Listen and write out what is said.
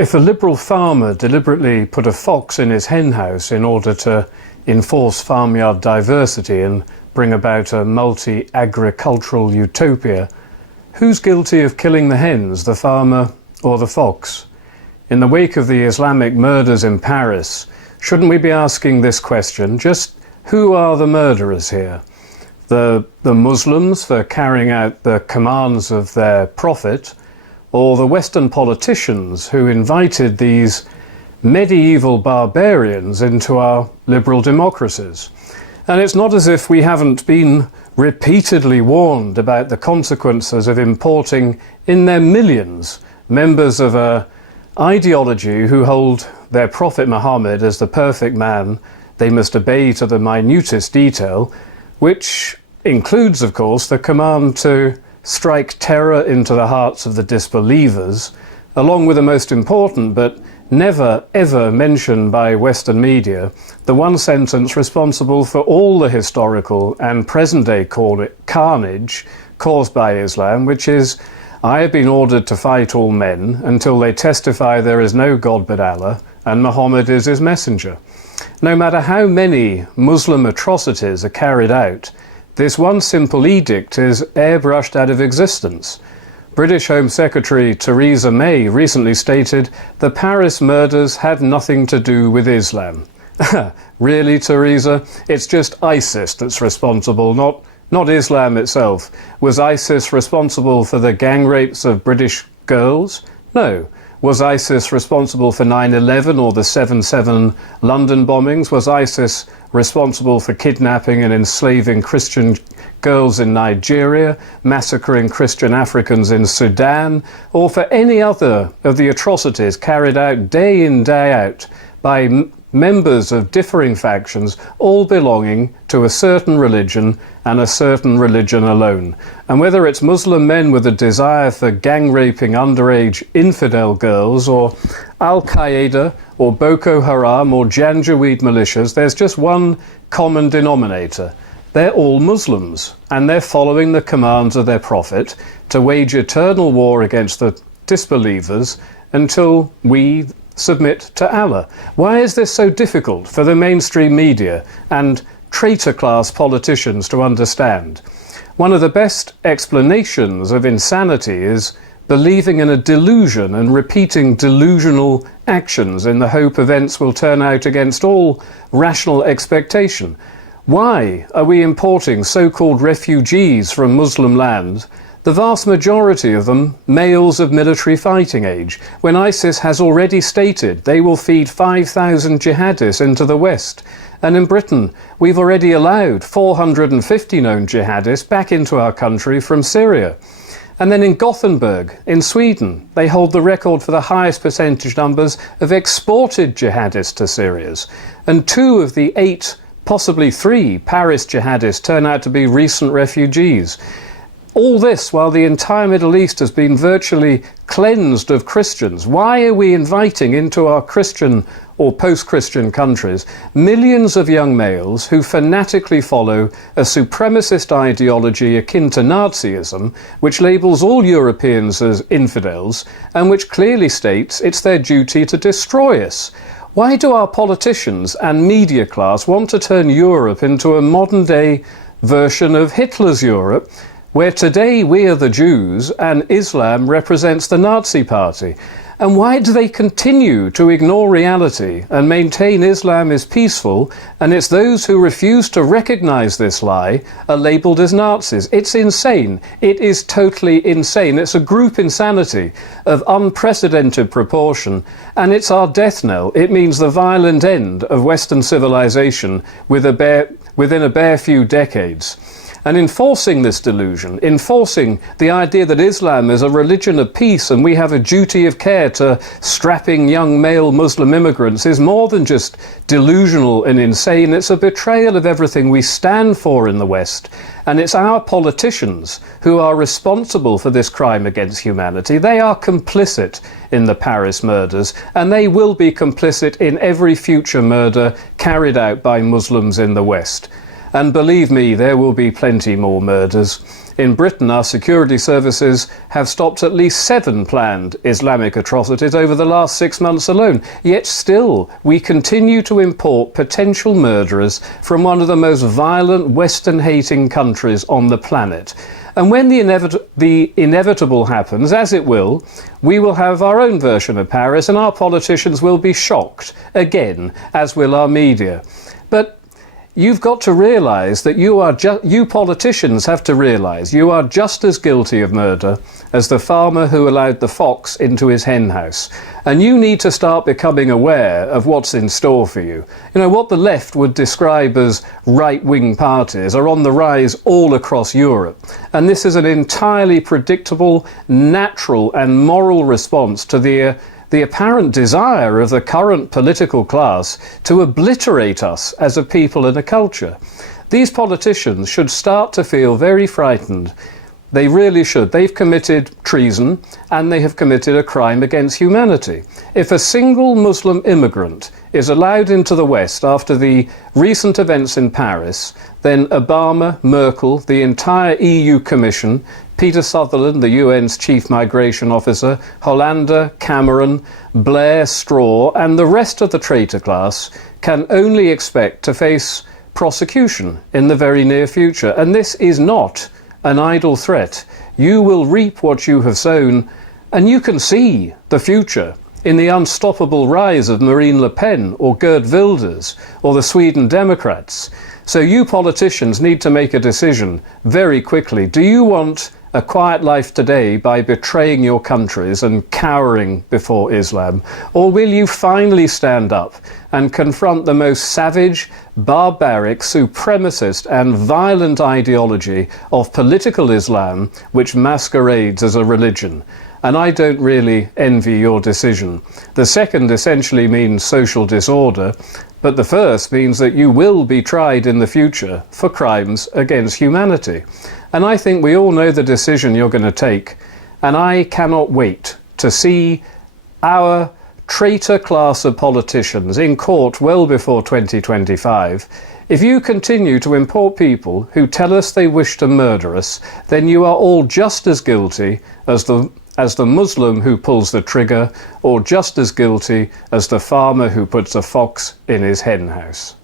If a liberal farmer deliberately put a fox in his henhouse in order to enforce farmyard diversity and bring about a multi-agricultural utopia, who's guilty of killing the hens, the farmer or the fox? In the wake of the Islamic murders in Paris, shouldn't we be asking this question? Just who are the murderers here? The Muslims for carrying out the commands of their prophet, or the Western politicians who invited these medieval barbarians into our liberal democracies? And it's not as if we haven't been repeatedly warned about the consequences of importing in their millions members of an ideology who hold their prophet Muhammad as the perfect man they must obey to the minutest detail, which includes, of course, the command to strike terror into the hearts of the disbelievers, along with the most important but never ever mentioned by Western media, the one sentence responsible for all the historical and present-day carnage caused by Islam, which is, "I have been ordered to fight all men until they testify there is no God but Allah and Muhammad is his messenger." No matter how many Muslim atrocities are carried out, this one simple edict is airbrushed out of existence. British Home Secretary Theresa May recently stated the Paris murders had nothing to do with Islam. Really, Theresa? It's just ISIS that's responsible, not Islam itself. Was ISIS responsible for the gang rapes of British girls? No. Was ISIS responsible for 9/11 or the 7/7 London bombings? Was ISIS responsible for kidnapping and enslaving Christian girls in Nigeria, massacring Christian Africans in Sudan, or for any other of the atrocities carried out day in, day out by members of differing factions, all belonging to a certain religion and a certain religion alone? And whether it's Muslim men with a desire for gang-raping underage infidel girls, or Al-Qaeda, or Boko Haram, or Janjaweed militias, there's just one common denominator. They're all Muslims, and they're following the commands of their prophet to wage eternal war against the disbelievers until we submit to Allah. Why is this so difficult for the mainstream media and traitor class politicians to understand? One of the best explanations of insanity is believing in a delusion and repeating delusional actions in the hope events will turn out against all rational expectation. Why are we importing so-called refugees from Muslim lands, the vast majority of them males of military fighting age, when ISIS has already stated they will feed 5,000 jihadists into the West? And in Britain, we've already allowed 450 known jihadists back into our country from Syria. And then in Gothenburg, in Sweden, they hold the record for the highest percentage numbers of exported jihadists to Syria. And 2 of the 8, possibly 3, Paris jihadists turn out to be recent refugees. All this while the entire Middle East has been virtually cleansed of Christians. Why are we inviting into our Christian or post-Christian countries millions of young males who fanatically follow a supremacist ideology akin to Nazism, which labels all Europeans as infidels and which clearly states it's their duty to destroy us? Why do our politicians and media class want to turn Europe into a modern-day version of Hitler's Europe, where today we are the Jews and Islam represents the Nazi Party? And why do they continue to ignore reality and maintain Islam is peaceful, and it's those who refuse to recognize this lie are labeled as Nazis? It's insane. It is totally insane. It's a group insanity of unprecedented proportion, and it's our death knell. It means the violent end of Western civilization within a bare few decades. And enforcing this delusion, enforcing the idea that Islam is a religion of peace and we have a duty of care to strapping young male Muslim immigrants, is more than just delusional and insane. It's a betrayal of everything we stand for in the West. And it's our politicians who are responsible for this crime against humanity. They are complicit in the Paris murders, and they will be complicit in every future murder carried out by Muslims in the West. And believe me, there will be plenty more murders. In Britain, our security services have stopped at least 7 planned Islamic atrocities over the last 6 months alone. Yet still, we continue to import potential murderers from one of the most violent Western-hating countries on the planet. And when the inevitable happens, as it will, we will have our own version of Paris, and our politicians will be shocked, again, as will our media. But you've got to realise that you politicians have to realise you are just as guilty of murder as the farmer who allowed the fox into his hen house. And you need to start becoming aware of what's in store for you. You know, what the left would describe as right-wing parties are on the rise all across Europe. And this is an entirely predictable, natural and moral response to the apparent desire of the current political class to obliterate us as a people and a culture. These politicians should start to feel very frightened. They really should. They've committed treason and they have committed a crime against humanity. If a single Muslim immigrant is allowed into the West after the recent events in Paris, then Obama, Merkel, the entire EU Commission, Peter Sutherland, the UN's chief migration officer, Hollander, Cameron, Blair, Straw, and the rest of the traitor class can only expect to face prosecution in the very near future. And this is not an idle threat. You will reap what you have sown, and you can see the future in the unstoppable rise of Marine Le Pen or Geert Wilders or the Sweden Democrats. So you politicians need to make a decision very quickly. Do you want a quiet life today by betraying your countries and cowering before Islam? Or will you finally stand up and confront the most savage, barbaric, supremacist and violent ideology of political Islam, which masquerades as a religion? And I don't really envy your decision. The second essentially means social disorder, but the first means that you will be tried in the future for crimes against humanity. And I think we all know the decision you're going to take, and I cannot wait to see our traitor class of politicians in court well before 2025. If you continue to import people who tell us they wish to murder us, then you are all just as guilty as the Muslim who pulls the trigger, or just as guilty as the farmer who puts a fox in his hen house.